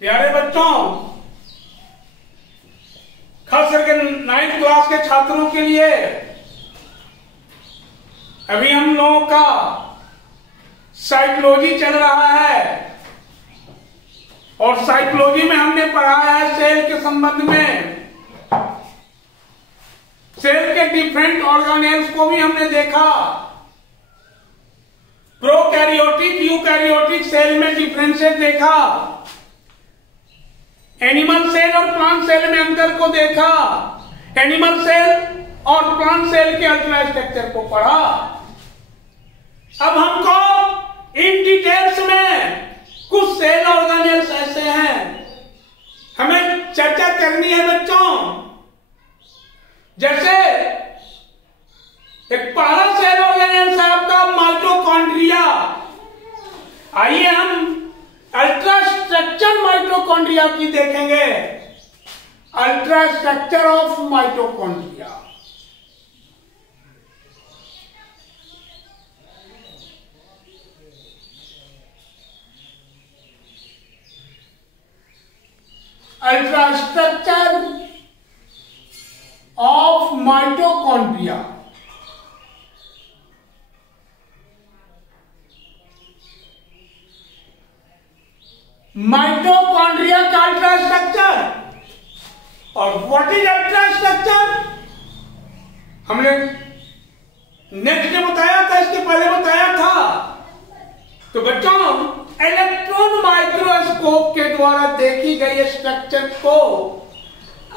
प्यारे बच्चों, खास करके 9th क्लास के छात्रों के लिए अभी हम लोगों का साइकोलॉजी चल रहा है और साइकोलॉजी में हमने पढ़ा है सेल के संबंध में। सेल के डिफरेंट ऑर्गेनेल्स को भी हमने देखा। प्रोकैरियोटिक यूकैरियोटिक सेल में डिफरेंसेस देखा। एनिमल सेल और प्लांट सेल में अंतर को देखा। एनिमल सेल और प्लांट सेल के अल्ट्रा स्ट्रक्चर को पढ़ा। अब हमको इन डिटेल्स में कुछ सेल ऑर्गेनेल्स ऐसे हैं हमें चर्चा करनी है बच्चों। जैसे एक पहला सेल ऑर्गेनेल्स है आपका माइटोकॉन्ड्रिया। आइए हम अल्ट्रा स्ट्रक्चर माइटोकॉन्ड्रिया की देखेंगे। Ultra structure of mitochondria. Ultra structure of mitochondria. Mitochondria का अल्ट्रा स्ट्रक्चर और व्हाट इज अल्ट्रा स्ट्रक्चर हमने नेक्स्ट डे बताया था, इसके पहले बताया था। तो बच्चों, इलेक्ट्रॉन माइक्रोस्कोप के द्वारा देखी गई स्ट्रक्चर को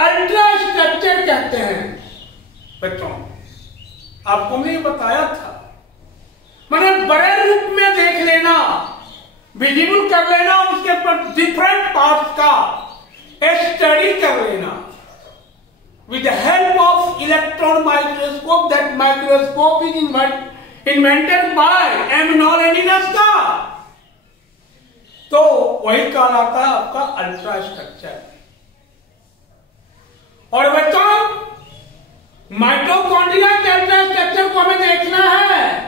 अल्ट्रा स्ट्रक्चर कहते हैं। बच्चों, आपको मैंने बताया था, मैंने बड़े रूप में देख लेना, विजिबल कर लेना, उसके डिफरेंट पार्ट्स का स्टडी कर लेना with the help of electron microscope. That microscope is invented by एमनॉल एनिनस्का। तो वही कहलाता है आपका अल्ट्रा स्ट्रक्चर। और बच्चों, माइटोकॉन्ड्रिया के अल्ट्रा स्ट्रक्चर को हमें देखना है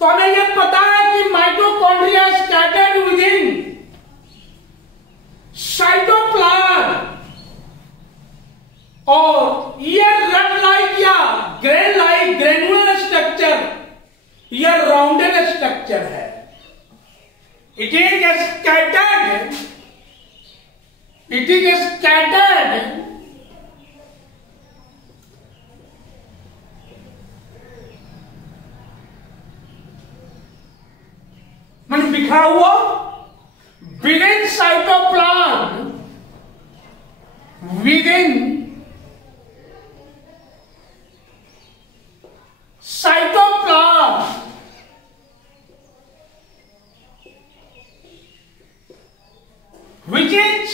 तो हमें यह पता है कि माइटोकॉन्ड्रिया स्कैटर्ड विदिन साइटोप्लाज्म और ये रड लाइक या ग्रेन लाइक ग्रेनुलर स्ट्रक्चर, यह राउंडेड स्ट्रक्चर है। इट इज स्कैटर्ड, मन बिखरा हुआ within cytoplasm, within cytoplasm, which is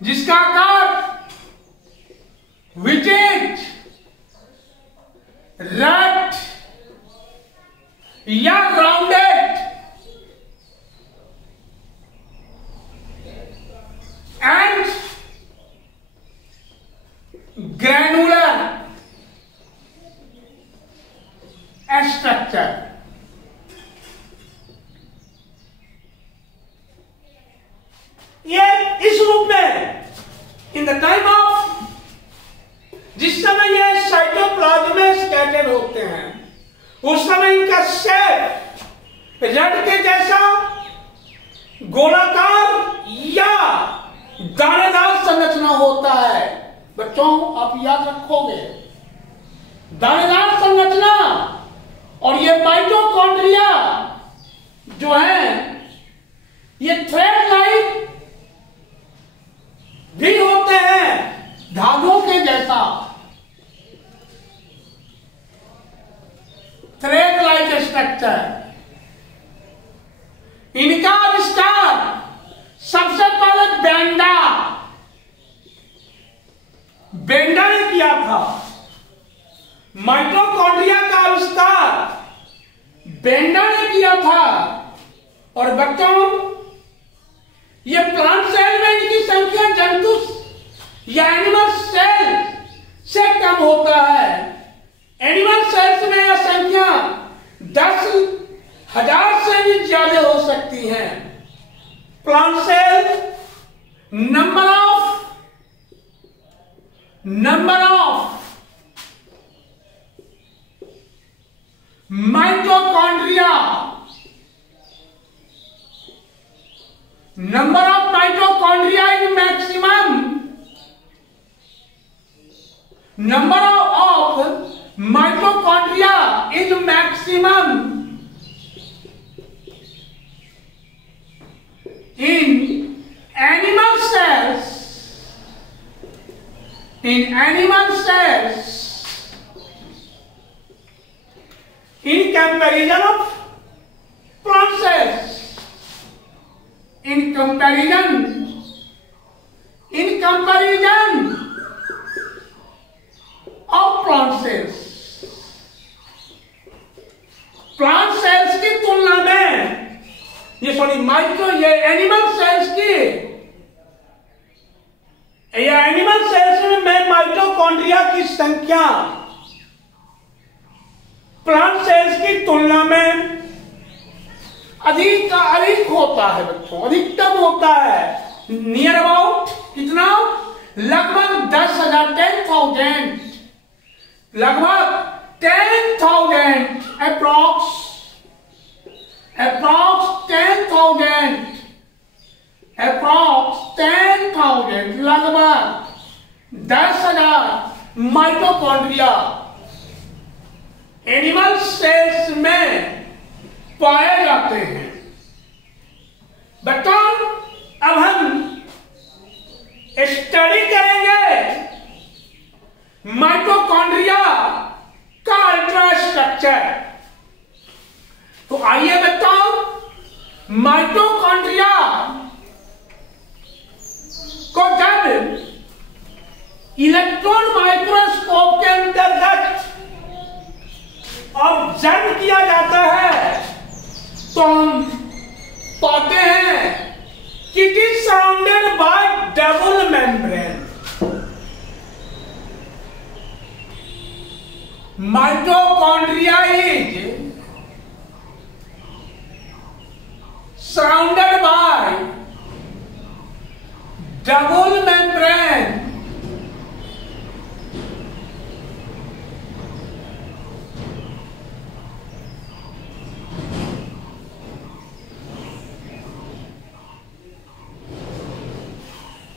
जिसका आकार विच इज रट या राउंडेड and granular structure। ये इस रूप में इन द टाइम ऑफ जिस समय ये साइटोप्लाज्म में स्कैटर्ड होते हैं उस समय इनका शेप रड के जैसा गोलाकार या दानेदार संरचना होता है। बच्चों, आप याद रखोगे, दानेदार संरचना। और ये माइटोकॉन्ड्रिया जो है ये थ्रेड लाइक भी होते हैं, धागों के जैसा, थ्रेड लाइक स्ट्रक्चर। इनका आविष्कार सबसे पहले बेंडा ने किया था। माइटोकॉन्ड्रिया का आविष्कार बेंडा ने किया था। और बच्चों, ये प्लांट सेल में इनकी संख्या जंतु या एनिमल सेल से कम होता है। एनिमल सेल्स में यह संख्या 10,000 से भी ज्यादा हो सकती हैं। Plant cell number of mitochondria, number of mitochondria is maximum, number of mitochondria is maximum in animal cells, in comparison of plant cells, in comparison of plant cells, plant cells की तुलना में ये एनिमल सेल्स की, ये animal cells में mitochondria की संख्या plant cells की तुलना में अधिक होता है बच्चों, अधिकतम होता है। नियर अबाउट कितना, लगभग 10,000, 10,000, लगभग 10,000, अप्रॉक्स 10,000, लगभग 10,000 माइटोकॉन्ड्रिया एनिमल सेल्स में पाए जाते हैं। बच्चों अब हम स्टडी करेंगे माइटोकॉन्ड्रिया का अल्ट्रा स्ट्रक्चर। तो आइए बच्चों, माइटोकॉन्ड्रिया को जब इलेक्ट्रॉन माइक्रोस्कोप के अंतर्गत ऑब्जर्व किया जाता है तो हम पाते हैं कि it is surrounded by double membrane. Mitochondria is surrounded by double membrane.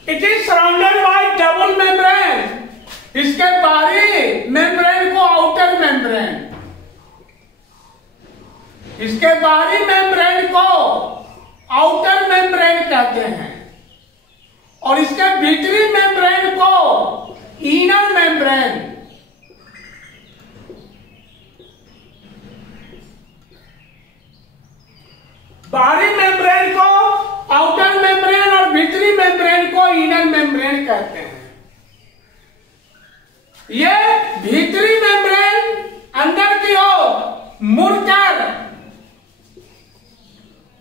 It is surrounded by double membrane. इसके बाहरी मेम्ब्रेन को आउटर मेम्ब्रेन, इसके बाहरी मेम्ब्रेन को आउटर मेम्ब्रेन कहते हैं और इसके भीतरी मेम्ब्रेन को इनर मेम्ब्रेन। बाहरी मेम्ब्रेन को आउटर मेम्ब्रेन और भीतरी मेम्ब्रेन को इनर मेम्ब्रेन कहते हैं। ये भीतरी मेम्ब्रेन अंदर की ओर मुड़कर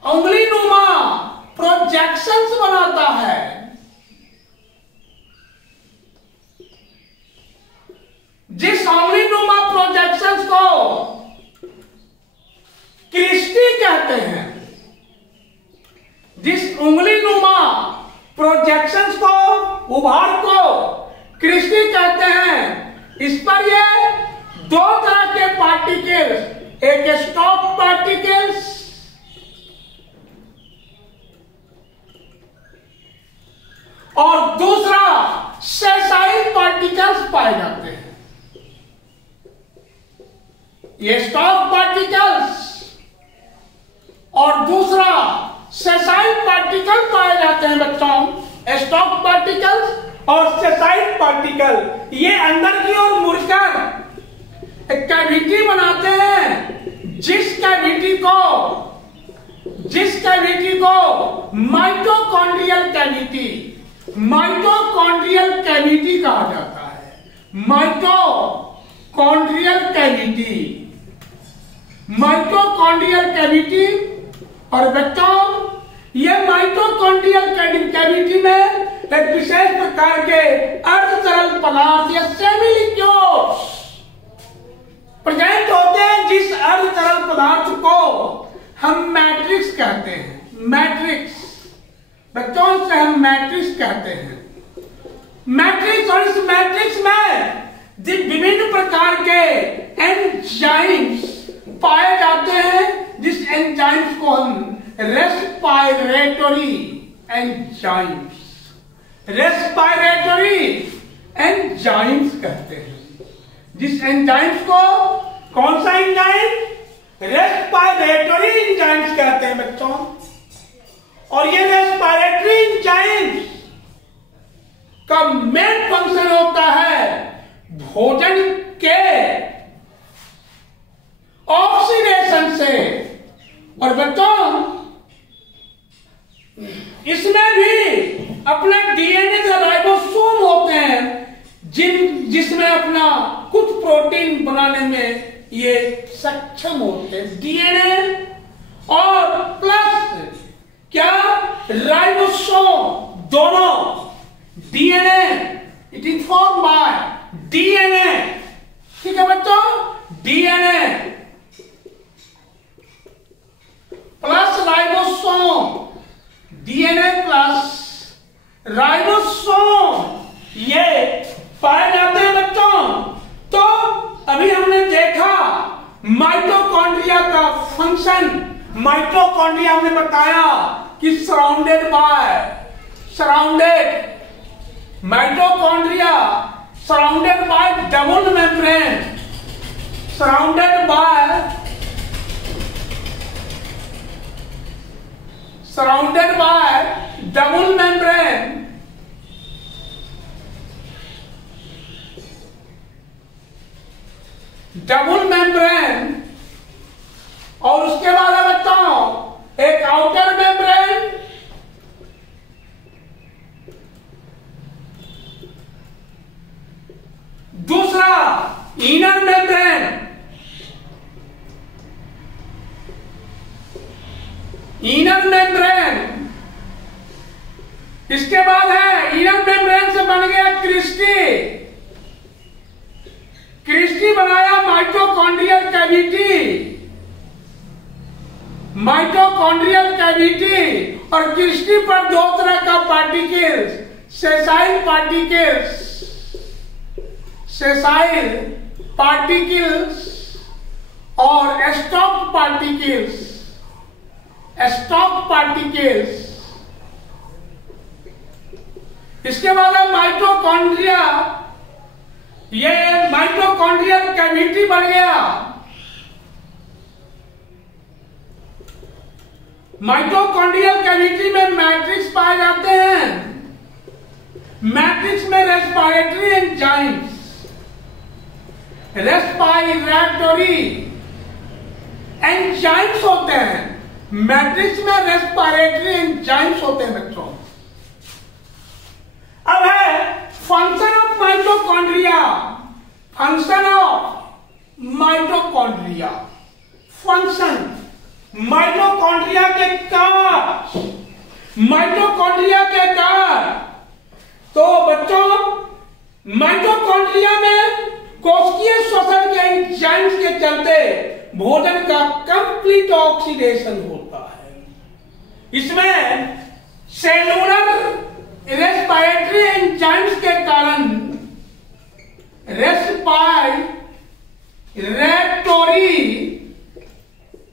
उंगली नुमा प्रोजेक्शंस बनाता है। जिस उंगली नुमा प्रोजेक्शंस को क्रिस्टी कहते हैं, जिस उंगली नुमा प्रोजेक्शंस को, उभार को क्रिस्टी कहते हैं, इस पर ये दो तरह के पार्टिकल्स, एक स्टॉप पार्टिकल्स और दूसरा सेसाइल पार्टिकल्स पाए जाते हैं। ये स्टॉप पार्टिकल्स और दूसरा सेसाइल पार्टिकल पाए जाते हैं बच्चों। स्टॉप पार्टिकल्स और सेसाइल पार्टिकल ये अंदर की ओर मुड़कर एक कैविटी बनाते हैं, जिस कैविटी को माइटोकॉन्ड्रियल कैविटी कहा जाता है। Mitochondrial cavity. और बच्चों ये माइटोकॉन्ड्रियल कैविटी में एक विशेष प्रकार के अर्ध तरल पदार्थ या सेमी लिक्विड्स प्रेजेंट होते हैं, जिस अर्ध तरल पदार्थ को हम मैट्रिक्स कहते हैं। मैट्रिक्स बच्चों से हम मैट्रिक्स कहते हैं। मैट्रिक्स, और इस मैट्रिक्स में विभिन्न प्रकार के एंजाइम्स पाए जाते हैं, जिस एंजाइम्स को हम रेस्पिरेटरी एंजाइम्स कहते हैं। जिस एंजाइम्स को, कौन सा एंजाइम? रेस्पिरेटरी एंजाइम्स कहते हैं बच्चों। और ये रेस्पिरेटरी एंजाइम्स का मेन फंक्शन होता है भोजन के ऑक्सीडेशन से। और बच्चों इसमें भी अपना डीएनए का राइबोसोम होते हैं, जिसमें अपना कुछ प्रोटीन बनाने में ये सक्षम होते हैं। डीएनए और प्लस क्या, राइबोसोम, दोनों। DNA it is form by DNA, ठीक है बच्चों, DNA plus ribosome, DNA plus ribosome, ये पाए जाते हैं बच्चों। तो अभी हमने देखा माइटोकॉन्ड्रिया का फंक्शन। माइटोकॉन्ड्रिया हमने बताया कि surrounded mitochondria surrounded by double membrane, surrounded by double membrane, और उसके बाद है बच्चों एक आउटर मेम्ब्रेन, दूसरा इनर मेम्ब्रेन, इसके बाद है इनर मेम्ब्रेन से बन गया क्रिस्टी बनाया माइटोकॉन्ड्रियल कैविटी, और क्रिस्टी पर दो तरह का पार्टिकल्स, सेसाइल पार्टिकल्स और स्टॉप पार्टिकल्स। इसके बाद माइटोकॉन्ड्रिया, ये माइटोकॉन्ड्रियल कैविटी बन गया। माइटोकॉन्ड्रियल कैविटी में मैट्रिक्स पाए जाते हैं। मैट्रिक्स में रेस्पिरेटरी एंजाइम्स होते हैं। मैट्रिक्स में रेस्पिरेटरी एंजाइम्स होते हैं बच्चों। अब है function of mitochondria. Function mitochondria के कार्य। तो बच्चों माइटोकॉन्ड्रिया में कोशिकीय श्वसन के एंजाइम्स के चलते भोजन का कंप्लीट ऑक्सीडेशन होता है। इसमें सेलुलर रेस्पिरेटरी एंजाइम्स के कारण, रेस्पिरेटरी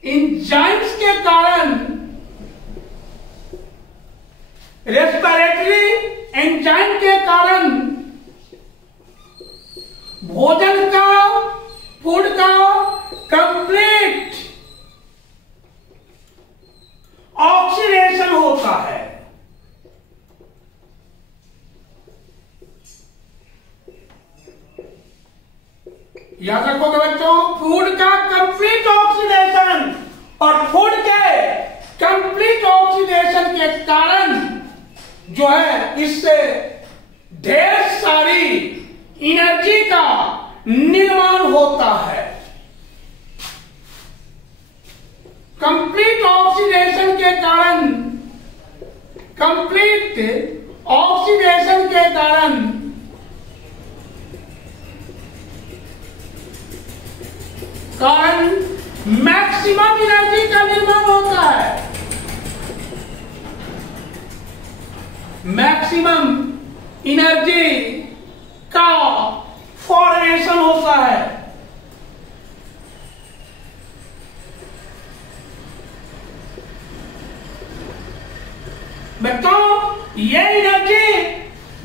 एंजाइम्स के कारण, रेस्पिरेटरी एंजाइम के कारण भोजन का, फूड का कंप्लीट ऑक्सीडेशन होता है। याद रखोगे बच्चों, फूड का कंप्लीट ऑक्सीडेशन, और फूड के कंप्लीट ऑक्सीडेशन के कारण जो है इससे ढेर सारी एनर्जी का निर्माण होता है। कंप्लीट ऑक्सीडेशन के कारण, मैक्सिमम एनर्जी का निर्माण होता है। मैक्सिमम एनर्जी का फॉर्मेशन होता है। बच्चों, ये एनर्जी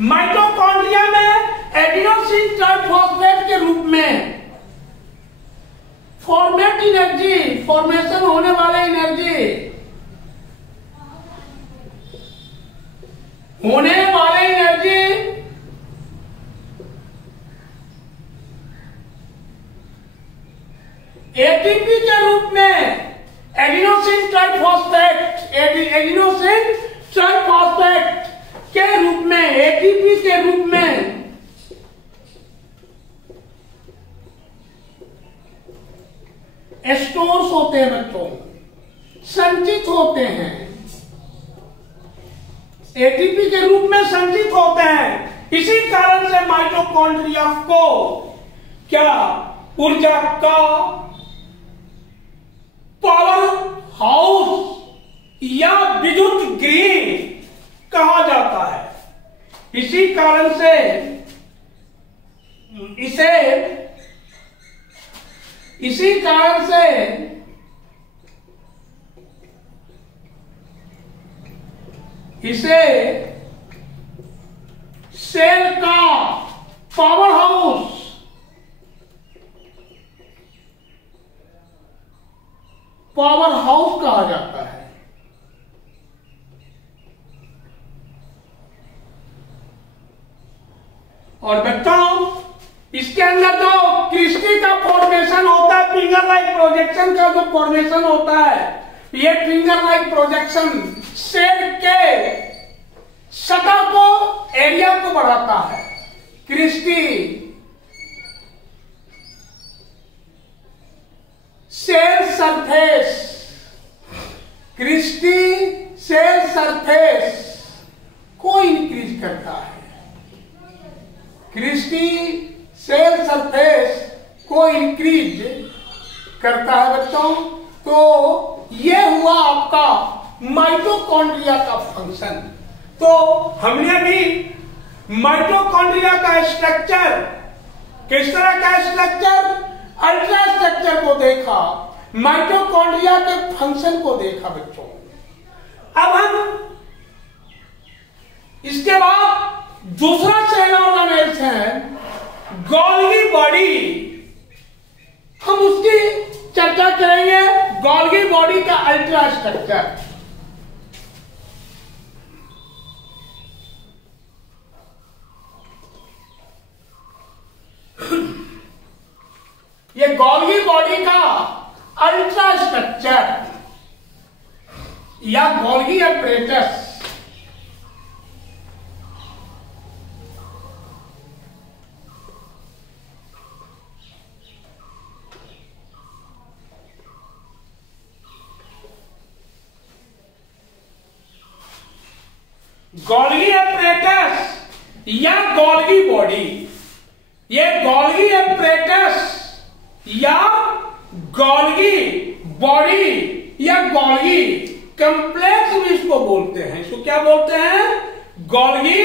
माइटोकॉन्ड्रिया में एडिनोसिन ट्राइफॉस्फेट के रूप में फॉर्मेट एनर्जी, फॉर्मेशन होने वाले एनर्जी, एटीपी के रूप में एडिनोसिन ट्राइफॉस्फेट के रूप में, एटीपी के रूप में स्टोर्स होते हैं बच्चों, संचित होते हैं, एटीपी के रूप में संचित होते हैं। इसी कारण से माइटोकॉन्ड्रिया को क्या ऊर्जा का पावर हाउस या विद्युत गृह कहा जाता है। इसी कारण से इसे सेल का पावर हाउस कहा जाता है। और बच्चों, इसके अंदर जो क्रिस्टी का फॉर्मेशन होता है, फिंगर लाइक प्रोजेक्शन का जो फॉर्मेशन होता है, ये फिंगर लाइक प्रोजेक्शन सेल के सतह को, एरिया को बढ़ाता है। क्रिस्टी सेल सरफेस को इंक्रीज करता है। क्रिस्टी सेल सरफेस को इंक्रीज करता है बच्चों। तो ये हुआ आपका माइटोकॉन्ड्रिया का फंक्शन। तो हमने अभी माइटोकॉन्ड्रिया का स्ट्रक्चर, किस तरह का स्ट्रक्चर, अल्ट्रा स्ट्रक्चर को देखा, माइटोकॉन्ड्रिया के फंक्शन को देखा बच्चों। अब हम इसके बाद दूसरा सेल ऑर्गेनेल्स है गोल्गी बॉडी, हम उसकी चर्चा करेंगे। गोल्गी बॉडी का अल्ट्रा स्ट्रक्चर, ये गोल्गी बॉडी का अल्ट्रा स्ट्रक्चर या गोल्गी एपरेटस, गोल्गी एपरेटस या गोल्गी बॉडी, ये गोल्गी एपरेटस या गोल्गी बॉडी या गोल्गी कम्प्लेक्स भी इसको बोलते हैं। इसको क्या बोलते हैं? Golgi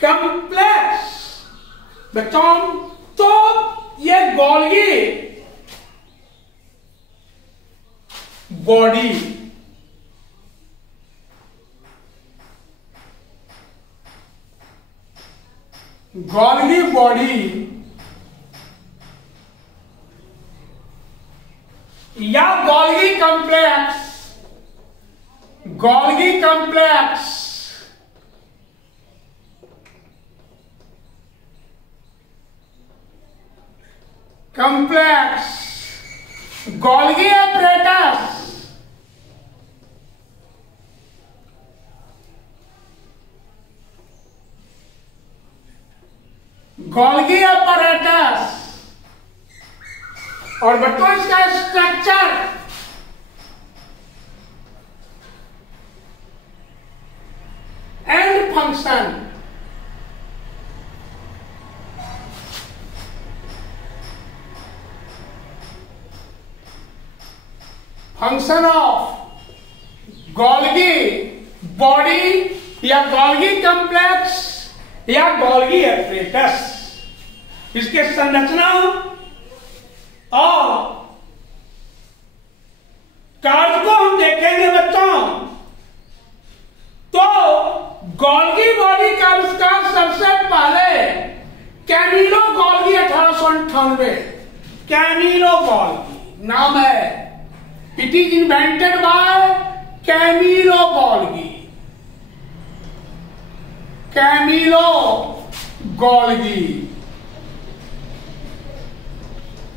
complex. बच्चों, तो ये गोल्गी बॉडी या Golgi complex, Golgi apparatus, Golgi apparatus. और बच्चों, इसका structure and function, function of Golgi body या गोल्गी कम्प्लेक्स या गोल्गी एपरेटस। इसके संरचना और कार्य को हम देखेंगे बच्चों। तो गोल्गी बॉडी का आविष्कार सबसे पहले कैमिलो गोल्गी 1898, कैमिलो गोल्गी नाम है। It is invented by Camillo Golgi, Camillo Golgi,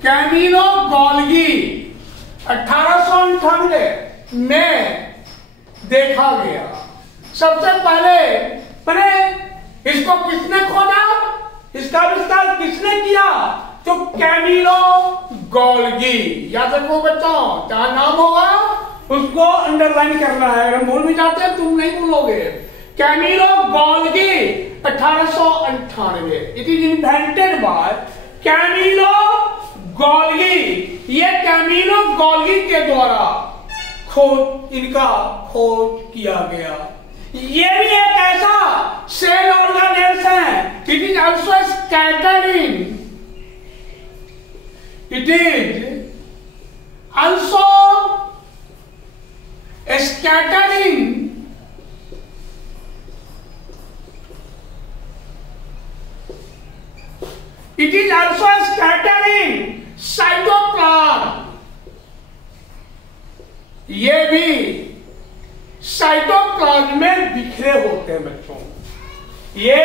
Camillo Golgi 1898 में देखा गया सबसे पहले इसको किसने खोजा, इसका आविष्कार किसने किया? तो कैमिलो गोल्गी। याद रखो बच्चों, क्या नाम होगा उसको अंडरलाइन करना है, अगर भूल भी जाते हैं तुम नहीं भूलोगे। Camillo Golgi 1898, it is invented by Camillo Golgi. ये कैमिलो गोल्गी के द्वारा इनका खोज किया गया। ये भी एक ऐसा सेल ऑर्गेनेल्स है, it is also scattering, it is also scattering it is also scattering cytoplasm। ये भी साइटोप्लाज्म में बिखरे होते हैं बच्चों, ये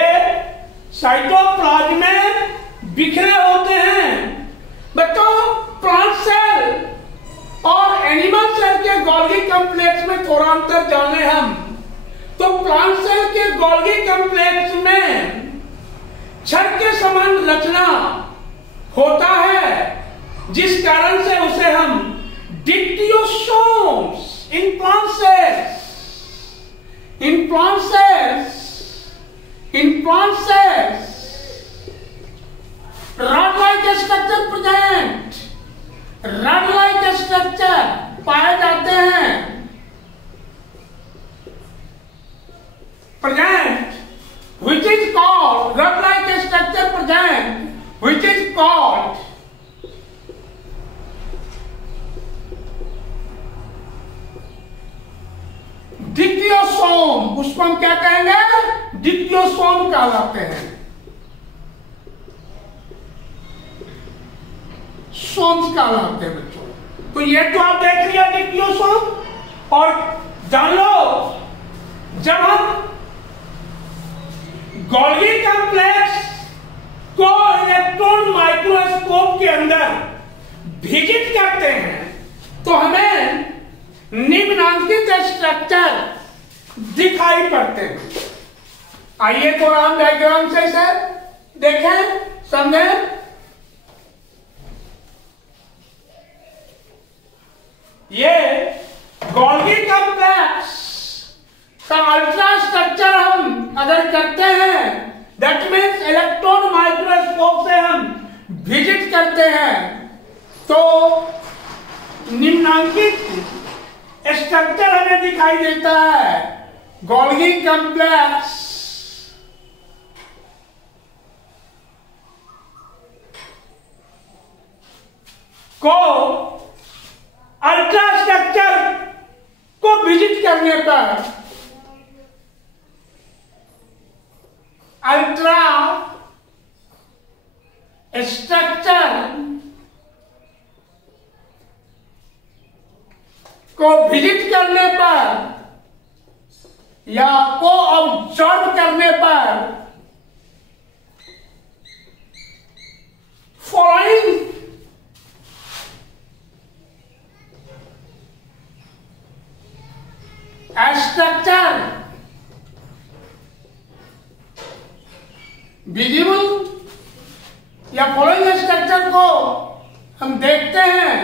साइटोप्लाज्म में बिखरे होते हैं बच्चों। प्लांट सेल और एनिमल सेल के गोल्गी कॉम्प्लेक्स में थोड़ा अंतर जाने हम। तो प्लांट सेल के गोल्गी कॉम्प्लेक्स में छड़ के समान रचना होता है, जिस कारण से उसे हम dictyosomes in plant cells, in plant cells, in plant cells rod like structure present, rod like structure पाए जाते हैं present, which is called rod-like structure present, which is called dictyosome. उसको हम क्या कहेंगे? डिक्टियोसोम कहलाते हैं, सोम्स कहलाते हैं बच्चों। तो ये तो आप देख लिया डिक्टियोसोम। और जान लो, जब हम गोल्गी कॉम्प्लेक्स को इलेक्ट्रॉन माइक्रोस्कोप के अंदर विजिट करते हैं तो हमें निम्नलिखित स्ट्रक्चर दिखाई पड़ते हैं। आइए तो हम डायग्राम से सर देखें, समझें। ये गोल्गी कॉम्प्लेक्स का अल्ट्रा स्ट्रक्चर हम अगर करते हैं, दैट मीन्स इलेक्ट्रॉन माइक्रोस्कोप से हम विजिट करते हैं, तो निम्नलिखित स्ट्रक्चर हमें दिखाई देता है। गोल्गी कॉम्प्लेक्स को अल्ट्रा स्ट्रक्चर को विजिट करने पर अल्ट्रा स्ट्रक्चर को विजिट करने पर या को ऑब्जर्व करने पर फॉलोइंग स्ट्रक्चर विजिबल या फॉलोइंग स्ट्रक्चर को हम देखते हैं।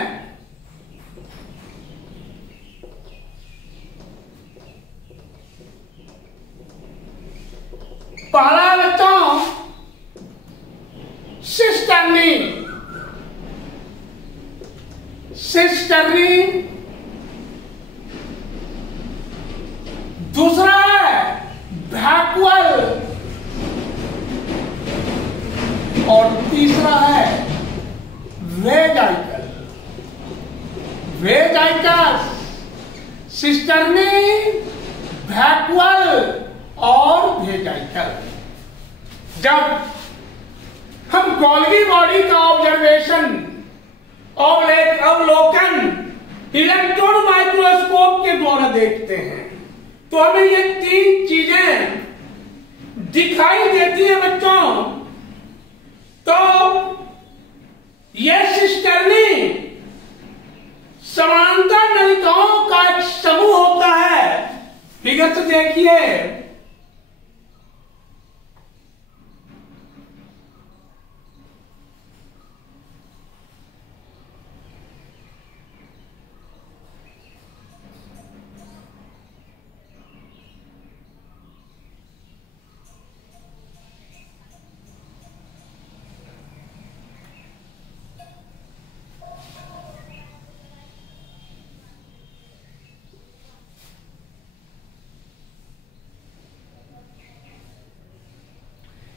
पहला बच्चों सिस्टर्नी, सिस्टर्नी। दूसरा है वैक्यूअल और तीसरा है वेजाइकल। वेजाइकस, सिस्टर्नी, वैक्यूल और वेजाइकल। जब हम गोल्गी बॉडी का ऑब्जर्वेशन और अवलोकन इलेक्ट्रॉन माइक्रोस्कोप के द्वारा देखते हैं तो हमें ये तीन चीजें दिखाई देती है बच्चों। तो यह सिस्टर्नी समानांतर नलिकाओं का एक समूह होता है। फिगर से देखिए,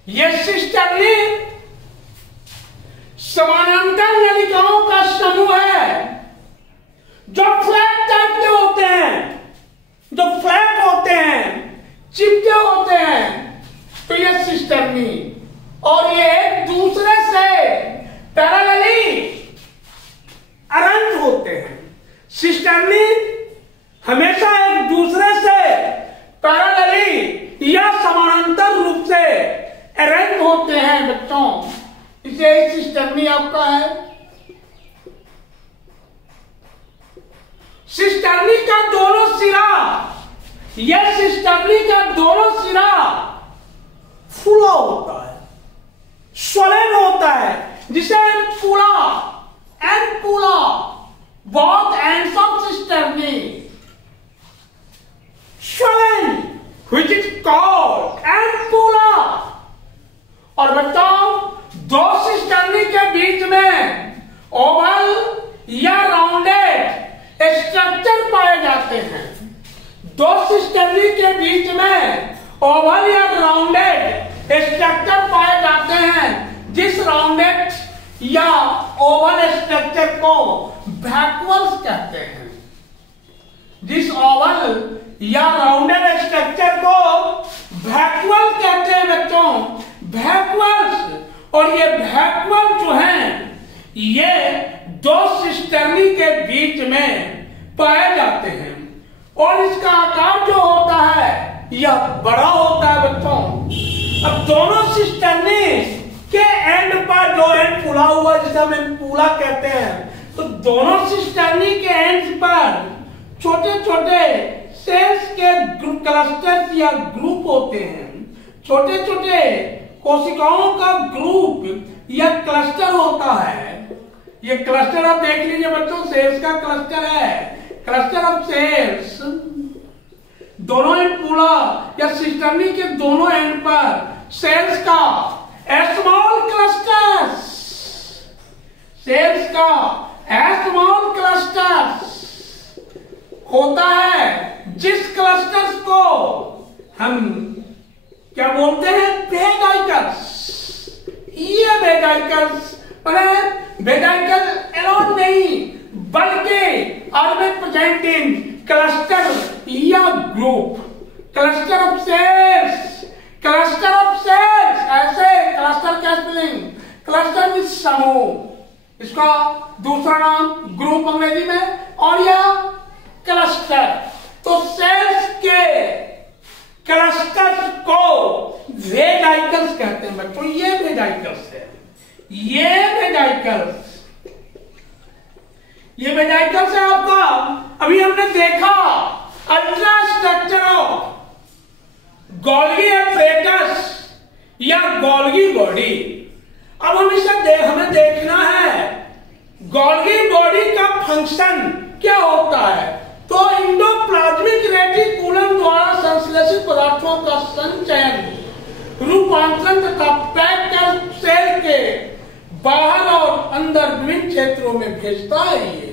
यह सिस्टर्नी समानांतर नलिकाओं का समूह है जो फ्लैट टाइप के होते हैं, जो फ्लैट होते हैं, चिपके होते हैं। तो यह सिस्टर्नी और ये एक दूसरे से पैरेलली अरेंज होते हैं। सिस्टर्नी हमेशा एक दूसरे से पैरेलली या समानांतर रूप से अरेंज होते हैं बच्चों। इसे सिस्टर्नी आपका है। सिस्टर्नी का दोनों सिरा, यह सिस्टर्नी का दोनों सिरा फुला होता है, स्वलन होता है, जिसे ampulla, ampulla, both ends of cisterni swollen, which is called ampulla। और बच्चों, दो सिस्टर्नी के बीच में ओवल या राउंडेड स्ट्रक्चर पाए जाते हैं। दो सिस्टर्नी के बीच में ओवल या राउंडेड स्ट्रक्चर पाए जाते हैं। जिस राउंडेड या ओवल स्ट्रक्चर को वैक्यूल्स कहते हैं। जिस ओवल या राउंडेड स्ट्रक्चर को वैक्यूल कहते हैं बच्चों, वैक्यूल्स। और ये वैक्यूल जो हैं ये दो सिस्टर्नी के बीच में पाए जाते हैं और इसका आकार जो होता है यह बड़ा होता है बच्चों। अब दोनों सिस्टर्नी के एंड पर जो एंड फुला हुआ जिसे हम एम्पुला कहते हैं, तो दोनों सिस्टर्नी के एंड पर छोटे छोटे सेल्स के क्लस्टर्स या ग्रुप होते हैं। छोटे छोटे कोशिकाओं का ग्रुप या क्लस्टर होता है। ये क्लस्टर आप देख लीजिए बच्चों, सेल्स का क्लस्टर है, क्लस्टर ऑफ सेल्स। दोनों एम्पुला या सिस्टर्नी के दोनों एंड पर सेल्स का स्मॉल क्लस्टर्स, सेल्स का स्मॉल क्लस्टर्स होता है। जिस क्लस्टर्स को हम क्या बोलते हैं, वेजाइकल्स। ये वेजाइकल्स वेजाइकल एलोन नहीं बल्कि आर में प्रेजेंट इन क्लस्टर या group, cluster of cells, cluster of cells. ऐसे क्लस्टर का स्पेलिंग क्लस्टर विद समूह, इसका दूसरा नाम ग्रुप अंग्रेजी में, और यह क्लस्टर। तो सेल्स के क्लस्टर को वेजाइकल्स कहते हैं बच्चों। ये वेजाइकल्स है, ये वेजाइकल्स, ये वेजाइकल्स है आपका। अभी हमने देखा ultra structure of Golgi apparatus या गोल्गी बॉडी। अब हम इसे हमें देखना है गोल्गी बॉडी का फंक्शन क्या होता है। तो इंडोप्लाज्मिक रेटिकुलम द्वारा संश्लेषित पदार्थों का संचयन, रूपांतरण तथा पैक कर सेल के बाहर और अंदर विभिन्न क्षेत्रों में भेजता है। ये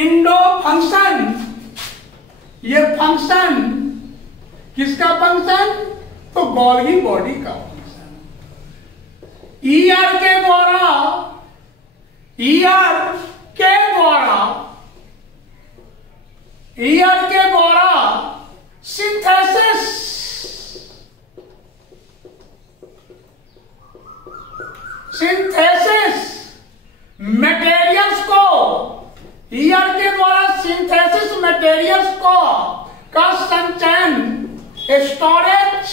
इंडो फंक्शन, ये फंक्शन किसका फंक्शन, तो गोल्गी बॉडी का फंक्शन। ईआर के द्वारा सिंथेसिस मटेरियल्स को, ईआर के द्वारा सिंथेसिस मटेरियल्स को का संचयन, स्टोरेज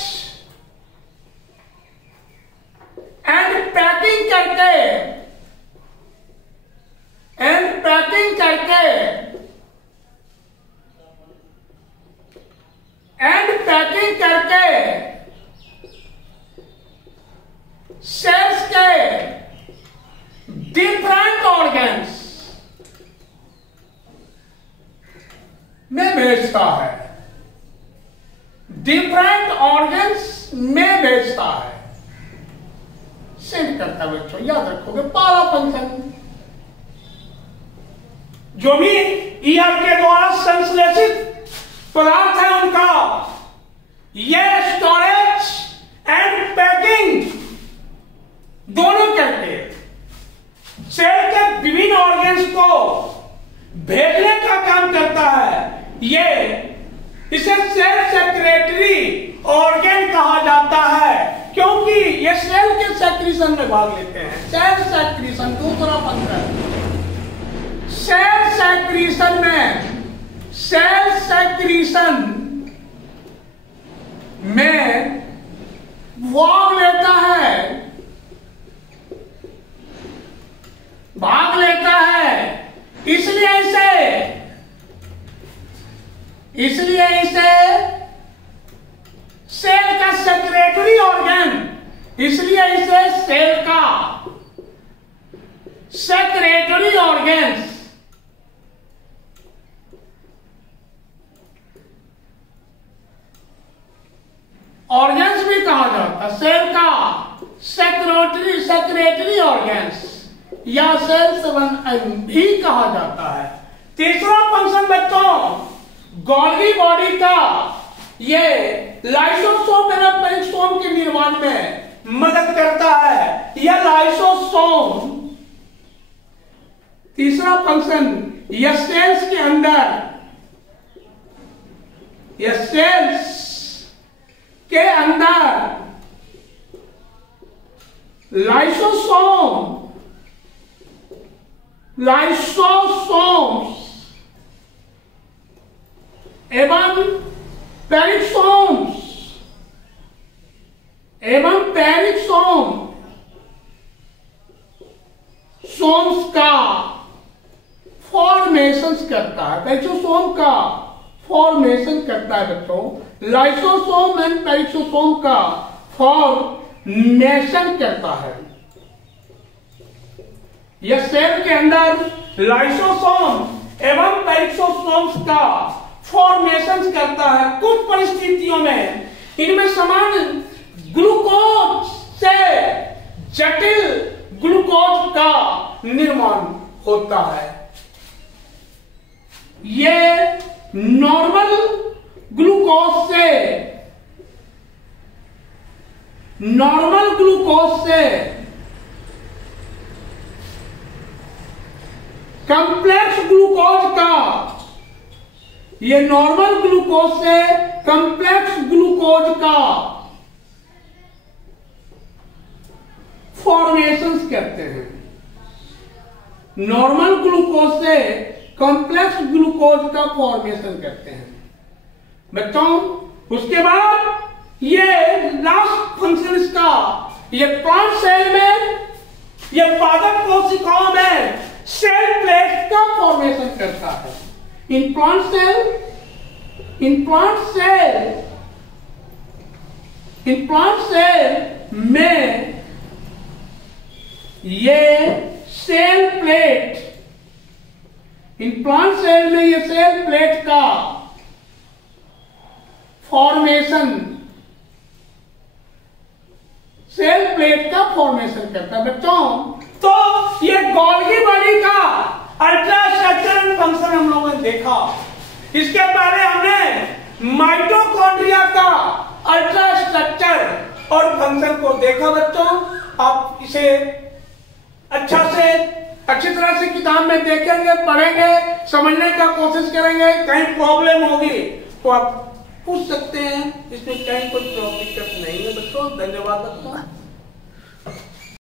एंड पैकिंग करके सेल्स के डिफरेंट ऑर्गन्स में भेजता है, डिफरेंट ऑर्गन्स में भेजता है, सेंड करता है। बच्चों याद रखोगे पहला फंक्शन, जो भी ईआर के द्वारा संश्लेषित पदार्थ है उनका यह स्टोरेज एंड पैकिंग दोनों करके सेल के विभिन्न ऑर्गन्स को भेजने का काम करता है। ये इसे सेल सेक्रेटरी ऑर्गन कहा जाता है, क्योंकि ये सेल के सेक्रीशन में भाग लेते हैं। सेल सेक्रीशन दूसरा फंक्शन, सेल सेक्रीशन में भाग लेता है, इसलिए इसे सेल का सेक्रेटरी ऑर्गन, इसलिए इसे सेल का सेक्रेटरी ऑर्गन्स भी कहा जाता है। सेल का सेक्रेटरी ऑर्गन्स या सेल भी कहा जाता है। तीसरा फंक्शन बच्चों, गोल्गी बॉडी का ये लाइसोसोम एवं पेरिक्सोम के निर्माण में मदद करता है। यह लाइसोसोम, तीसरा फंक्शन, यह सेल्स के अंदर, लाइसोसोम्स एवं पेरिक्सोम्स का फॉर्मेशन करता है। पेरिक्सोसोम का फॉर्मेशन करता है बच्चों, लाइसोसोम एंड पेरिक्सोसोम का फॉर्मेशन करता है। यह सेल के अंदर लाइसोसोम एवं पेरिक्सोसोम्स का फॉर्मेशन करता है। कुछ परिस्थितियों में इनमें समान ग्लूकोज से जटिल ग्लूकोज का निर्माण होता है। ये नॉर्मल ग्लूकोज से कॉम्प्लेक्स ग्लूकोज का, ये नॉर्मल ग्लूकोज से कॉम्प्लेक्स ग्लूकोज का फॉर्मेशन करते हैं। नॉर्मल ग्लूकोज से कॉम्प्लेक्स ग्लूकोज का फॉर्मेशन करते हैं बच्चों। उसके बाद ये लास्ट फंक्शन इसका, ये प्लांट सेल में, ये पादप कोशिकाओं में सेल प्लेट का फॉर्मेशन करता है। इन प्लांट सेल में ये cell plate, in plant cell में ये सेल प्लेट का फॉर्मेशन करता है बच्चों। तो ये गोल्गी बॉडी का अल्ट्रा स्ट्रक्चर एंड फंक्शन हम लोगों ने देखा। इसके पहले हमने माइटोकॉन्ड्रिया का अल्ट्रा स्ट्रक्चर और फंक्शन को देखा बच्चों। आप इसे अच्छी तरह से किताब में देखेंगे, पढ़ेंगे, समझने का कोशिश करेंगे। कहीं प्रॉब्लम होगी तो आप पूछ सकते हैं, इसमें कहीं कोई दिक्कत नहीं है बच्चों। धन्यवाद।